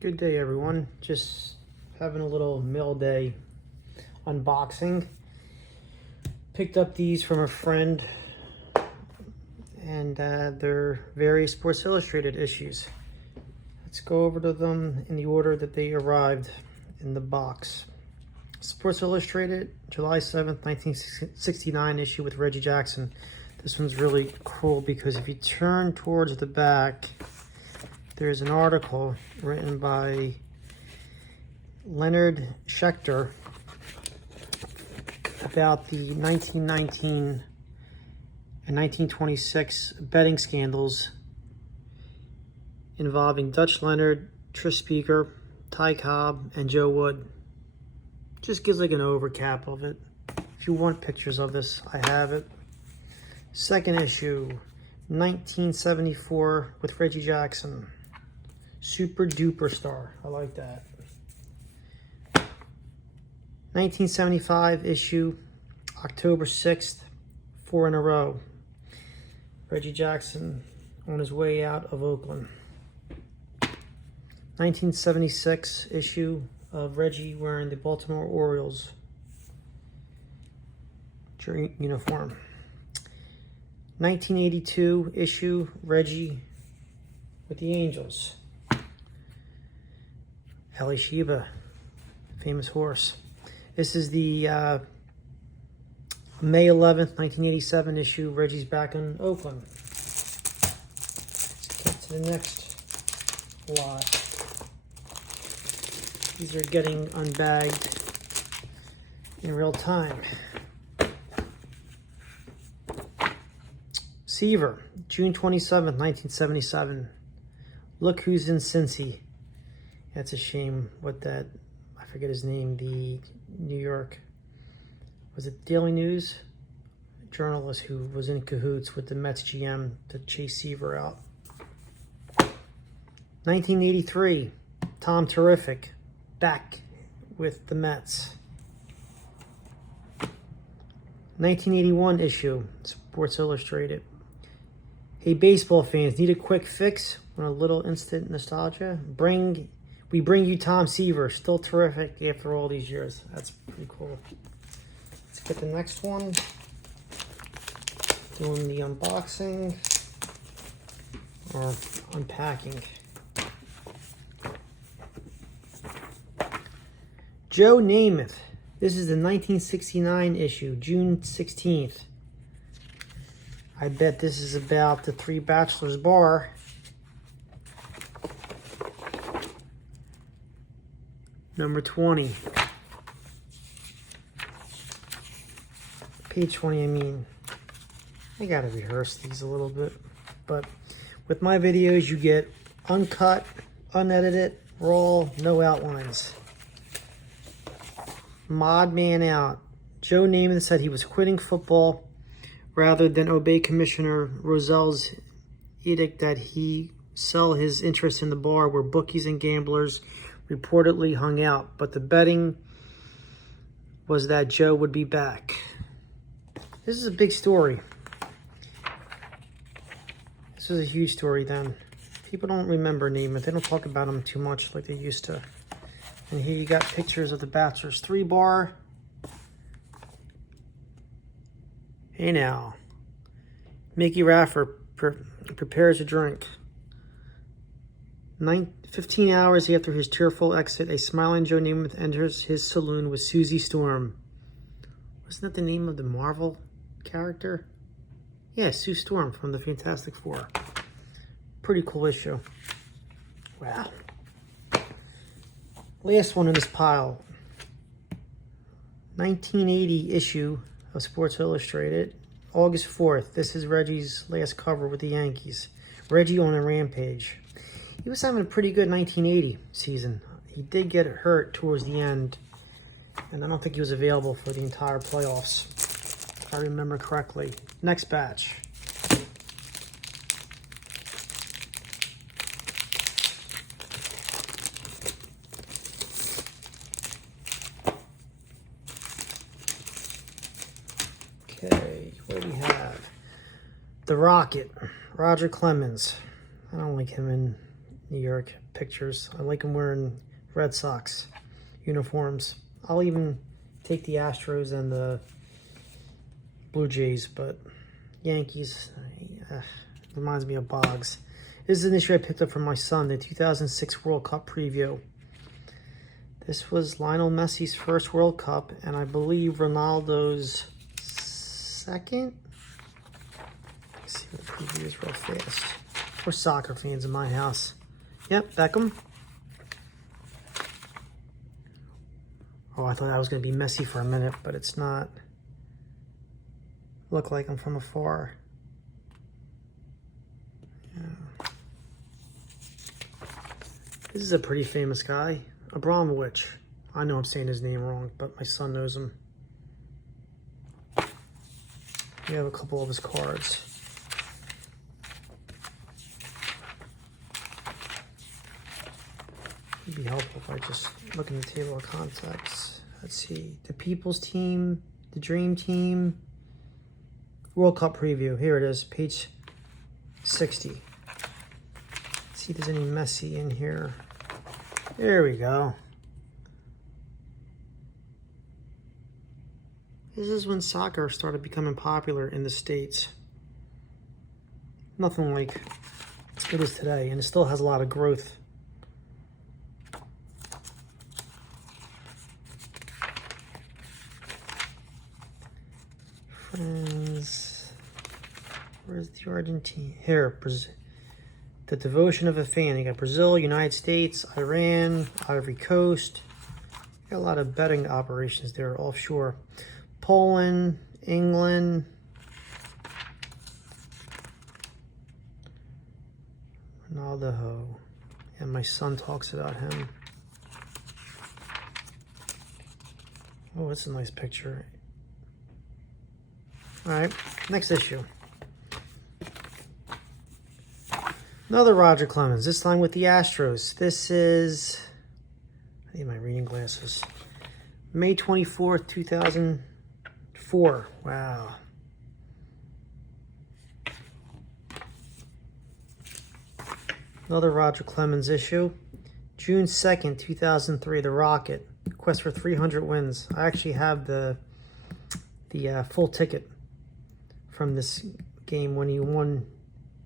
Good day, everyone. Just having a little mail day unboxing. Picked up these from a friend, and they're various Sports Illustrated issues. Let's go over to them in the order that they arrived in the box. Sports Illustrated, July 7th, 1969 issue with Reggie Jackson. This one's really cool because if you turn towards the back, there's an article written by Leonard Schechter about the 1919 and 1926 betting scandals involving Dutch Leonard, Tris Speaker, Ty Cobb, and Joe Wood. Just gives like an overcap of it. If you want pictures of this, I have it. Second issue, 1974 with Reggie Jackson. Super duper star. I like that. 1975 issue, October 6th, 4 in a row. Reggie Jackson on his way out of Oakland. 1976 issue of Reggie wearing the Baltimore Orioles uniform. 1982 issue, Reggie with the Angels. Ali Sheba, famous horse. This is the May 11th, 1987 issue. Reggie's back in Oakland. Let's get to the next lot. These are getting unbagged in real time. Seaver, June 27th, 1977. Look who's in Cincy. That's a shame what that, I forget his name, the New York, was it Daily News? A journalist who was in cahoots with the Mets GM to chase Seaver out. 1983, Tom Terrific, back with the Mets. 1981 issue, Sports Illustrated. Hey, baseball fans, need a quick fix? Want a little instant nostalgia? We bring you Tom Seaver, still terrific after all these years. That's pretty cool. Let's get the next one. Doing the unboxing or unpacking. Joe Namath. This is the 1969 issue, June 16th. I bet this is about the Three Bachelors Bar. Number 20. Page 20, I mean. I gotta rehearse these a little bit. But with my videos, you get uncut, unedited, raw, no outlines. Mod man out. Joe Namath said he was quitting football rather than obey Commissioner Rozell's edict that he sell his interest in the bar where bookies and gamblers reportedly hung out, but the betting was that Joe would be back. This is a big story. This was a huge story then. People don't remember Namath. They don't talk about him too much like they used to. And here you got pictures of the Bachelor's 3 bar. Hey now. Mickey Raffer prepares a drink. 15 hours after his tearful exit, a smiling Joe Namath enters his saloon with Susie Storm. Wasn't that the name of the Marvel character? Yeah, Sue Storm from the Fantastic Four. Pretty cool issue. Wow. Last one in this pile. 1980 issue of Sports Illustrated. August 4th. This is Reggie's last cover with the Yankees. Reggie on a rampage. He was having a pretty good 1980 season. He did get hurt towards the end, and I don't think he was available for the entire playoffs, if I remember correctly. Next batch. Okay, what do we have? The Rocket, Roger Clemens. I don't like him in New York pictures. I like him wearing Red Sox uniforms. I'll even take the Astros and the Blue Jays, but Yankees reminds me of Boggs. This is an issue I picked up from my son, the 2006 World Cup preview. This was Lionel Messi's first World Cup, and I believe Ronaldo's second. Let's see what the preview is real fast. We're soccer fans in my house. Yep, Beckham. Oh, I thought that was going to be Messi for a minute, but it's not. Look like him from afar. Yeah. This is a pretty famous guy. Abramovich. I know I'm saying his name wrong, but my son knows him. We have a couple of his cards. It'd be helpful if I just look in the table of contents. Let's see. The People's Team, the Dream Team, World Cup preview. Here it is, page 60. Let's see if there's any Messi in here. There we go. This is when soccer started becoming popular in the States. Nothing like it is today, and it still has a lot of growth. Friends, where's the Argentine? Here, Brazil. The devotion of a fan. You got Brazil, United States, Iran, Ivory Coast. Got a lot of betting operations there offshore. Poland, England. Ronaldo. And my son talks about him. Oh, that's a nice picture. All right, next issue. Another Roger Clemens, this time with the Astros. This is, I need my reading glasses. May 24th, 2004. Wow. Another Roger Clemens issue. June 2nd, 2003, the Rocket. Quest for 300 wins. I actually have the full ticket from this game when he won,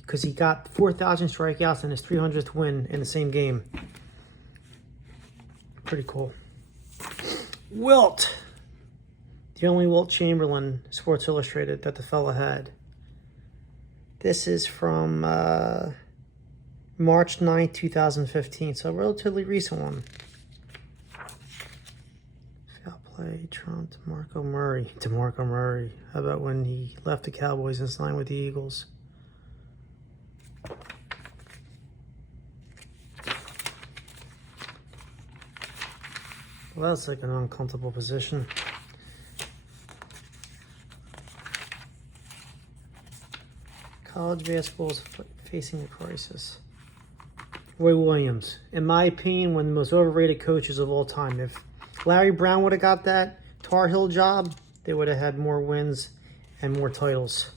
because he got 4,000 strikeouts in his 300th win in the same game. Pretty cool. Wilt. The only Wilt Chamberlain, Sports Illustrated, that the fella had. This is from March 9th, 2015, so a relatively recent one. Foul play, Trump, DeMarco Murray. DeMarco Murray. How about when he left the Cowboys and signed with the Eagles? Well, that's like an uncomfortable position. College basketball is facing a crisis. Roy Williams, in my opinion, one of the most overrated coaches of all time. If Larry Brown would have got that Tar Heel job, they would have had more wins and more titles.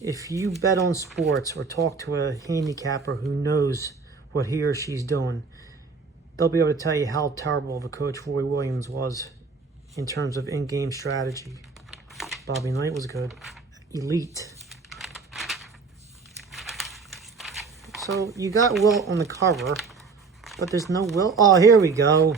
If you bet on sports or talk to a handicapper who knows what he or she's doing, they'll be able to tell you how terrible of a coach Roy Williams was in terms of in-game strategy. Bobby Knight was good. Elite. So you got Wilt on the cover, but there's no Wilt. Oh, here we go.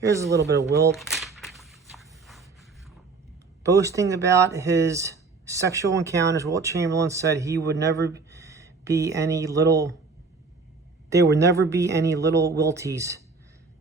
Here's a little bit of Wilt. Boasting about his sexual encounters, Wilt Chamberlain said he would never be any little... There would never be any little Wilties.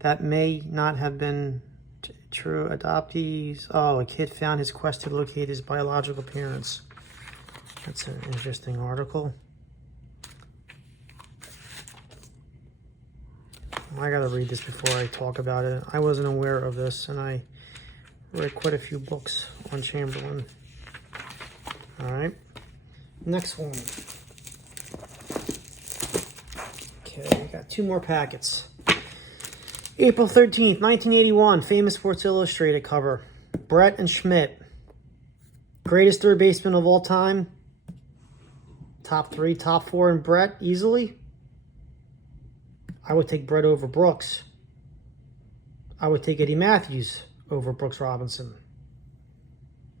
That may not have been true. Adoptees. Oh, a kid found his quest to locate his biological parents. That's an interesting article. I gotta read this before I talk about it. I wasn't aware of this, and I read quite a few books on Chamberlain. All right. Next one. Okay, we got two more packets. April 13th, 1981, famous Sports Illustrated cover. Brett and Schmidt. Greatest third baseman of all time. Top 3, top 4 in Brett, easily. I would take Brett over Brooks. I would take Eddie Matthews over Brooks Robinson.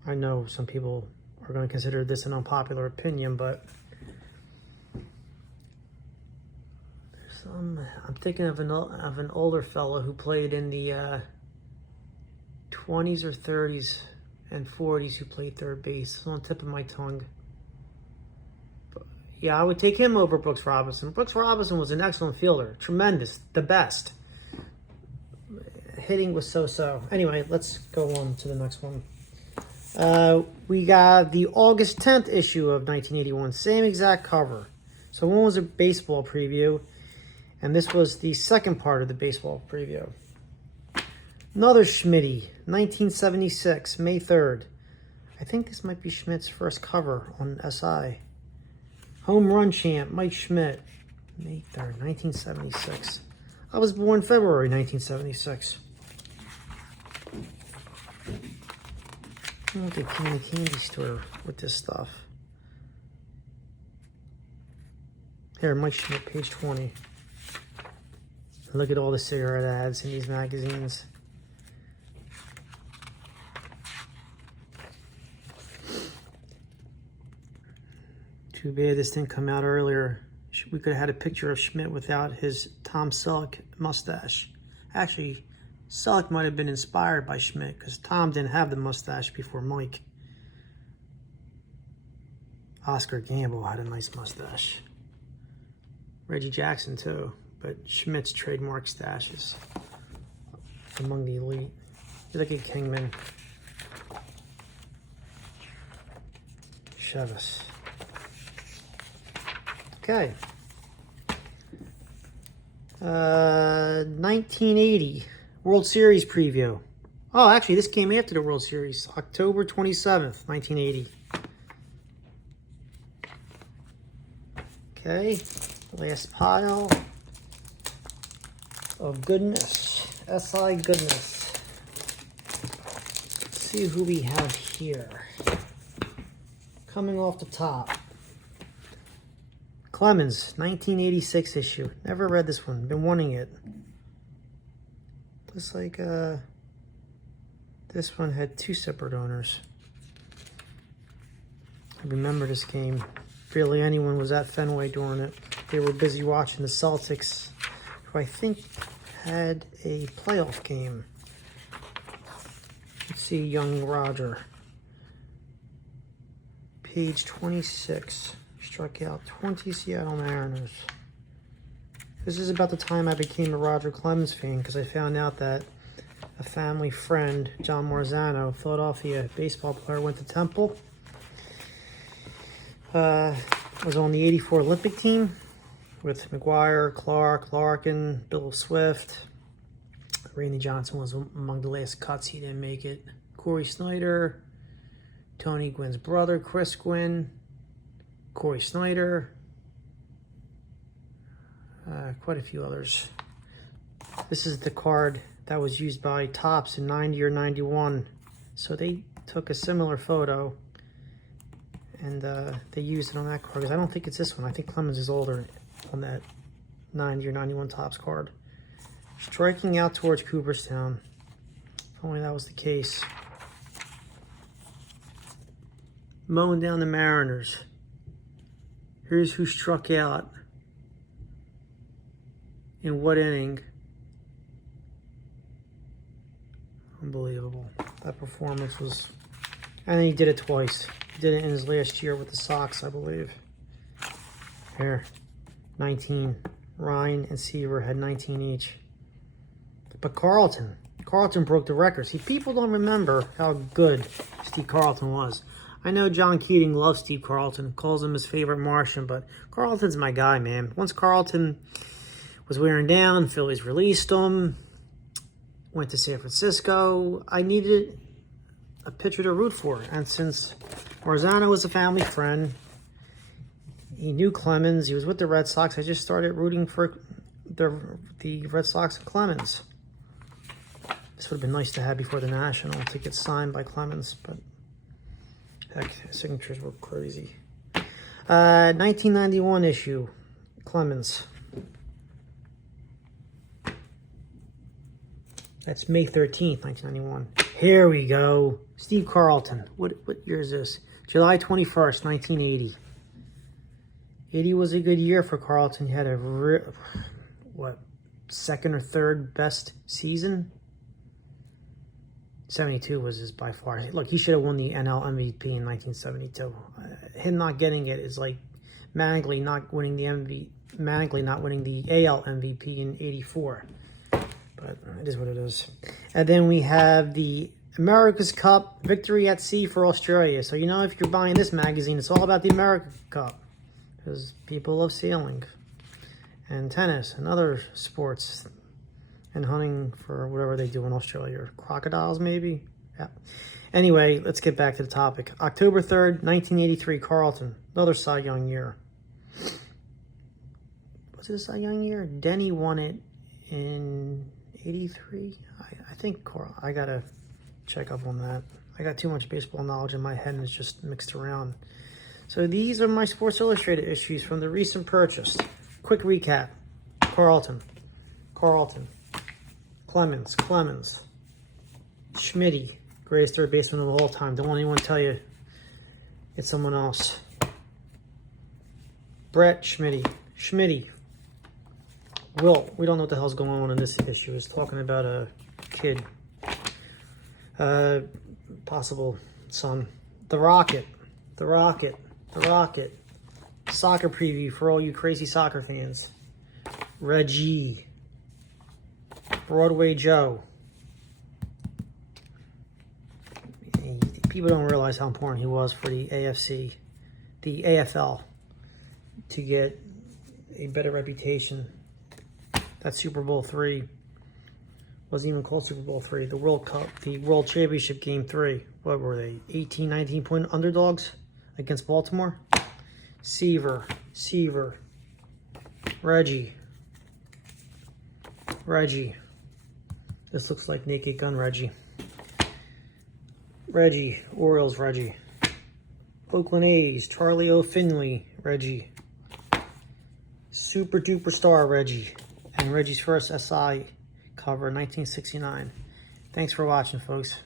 I know some people are going to consider this an unpopular opinion, but I'm thinking of an older fellow who played in the 20s or 30s and 40s who played third base. It's on the tip of my tongue. But yeah, I would take him over Brooks Robinson. Brooks Robinson was an excellent fielder. Tremendous. The best. Hitting was so-so. Anyway, let's go on to the next one. We got the August 10th issue of 1981. Same exact cover. So one was a baseball preview, and this was the second part of the baseball preview. Another Schmitty, 1976, May 3rd. I think this might be Schmidt's first cover on SI. Home run champ, Mike Schmidt, May 3rd, 1976. I was born February 1976. I went to a candy store with this stuff. Here, Mike Schmidt, page 20. Look at all the cigarette ads in these magazines. Too bad this didn't come out earlier. We could have had a picture of Schmidt without his Tom Selleck mustache. Actually, Selleck might have been inspired by Schmidt because Tom didn't have the mustache before Mike. Oscar Gamble had a nice mustache. Reggie Jackson too, but Schmidt's trademark stashes among the elite. Look at Kingman. Chevis. Okay. 1980 World Series preview. Oh, actually, this came after the World Series. October 27th, 1980. Okay. Last pile of goodness. SI goodness. Let's see who we have here. Coming off the top. Clemens, 1986 issue. Never read this one. Been wanting it. Looks like this one had two separate owners. I remember this game. Barely anyone was at Fenway during it. They were busy watching the Celtics, who I think had a playoff game. Let's see, young Roger. Page 26. Struck out 20 Seattle Mariners. This is about the time I became a Roger Clemens fan because I found out that a family friend, John Marzano, Philadelphia baseball player, went to Temple. Was on the 84 Olympic team with McGuire, Clark, Larkin, Bill Swift. Randy Johnson was among the last cuts. He didn't make it. Corey Snyder, Tony Gwynn's brother, Chris Gwynn, Corey Snyder, quite a few others. This is the card that was used by Topps in 90 or 91. So they took a similar photo and they used it on that card. Because I don't think it's this one. I think Clemens is older on that 90 or 91 Topps card. Striking out towards Cooperstown. If only that was the case. Mowing down the Mariners. Here's who struck out. In what inning? Unbelievable. That performance was... And then he did it twice. He did it in his last year with the Sox, I believe. Here. 19. Ryan and Seaver had 19 each. But Carlton broke the record. See, people don't remember how good Steve Carlton was. I know John Keating loves Steve Carlton, calls him his favorite Martian, but Carlton's my guy, man. Once Carlton was wearing down, Phillies released him, went to San Francisco. I needed a pitcher to root for. And since Marzano was a family friend, he knew Clemens, he was with the Red Sox, I just started rooting for the Red Sox and Clemens. This would have been nice to have before the National to get signed by Clemens, but heck, signatures were crazy. 1991 issue, Clemens. That's May 13th, 1991. Here we go. Steve Carlton. What year is this? July 21st, 1980. 80 was a good year for Carlton. He had a, second or third best season? 72 was his by far. Look, he should have won the NL MVP in 1972. Him not getting it is like Mangley not winning the AL MVP in 84. But it is what it is. And then we have the America's Cup victory at sea for Australia. So, you know, if you're buying this magazine, it's all about the America's Cup. Because people love sailing and tennis and other sports and hunting for whatever they do in Australia. Crocodiles, maybe? Yeah. Anyway, let's get back to the topic. October 3rd, 1983, Carlton. Another Cy Young year. Was it a Cy Young year? Denny won it in 83? I think Carl. I got to check up on that. I got too much baseball knowledge in my head and it's just mixed around. So these are my Sports Illustrated issues from the recent purchase. Quick recap. Carlton. Clemens. Schmidt, greatest third baseman of all time. Don't let anyone tell you it's someone else. Brett Schmidt. Wilt. We don't know what the hell's going on in this issue. It's talking about a kid. Possible son. The Rocket. Soccer preview for all you crazy soccer fans. Reggie. Broadway Joe. People don't realize how important he was for the AFL, to get a better reputation. That Super Bowl III wasn't even called Super Bowl III. The World Cup, the World Championship Game 3. What were they? 18, 19-point underdogs against Baltimore. Seaver. Reggie. This looks like Naked Gun Reggie. Orioles Reggie. Oakland A's, Charlie O. Finley, Reggie. Super Duper Star Reggie. And Reggie's first SI cover, 1969. Thanks for watching, folks.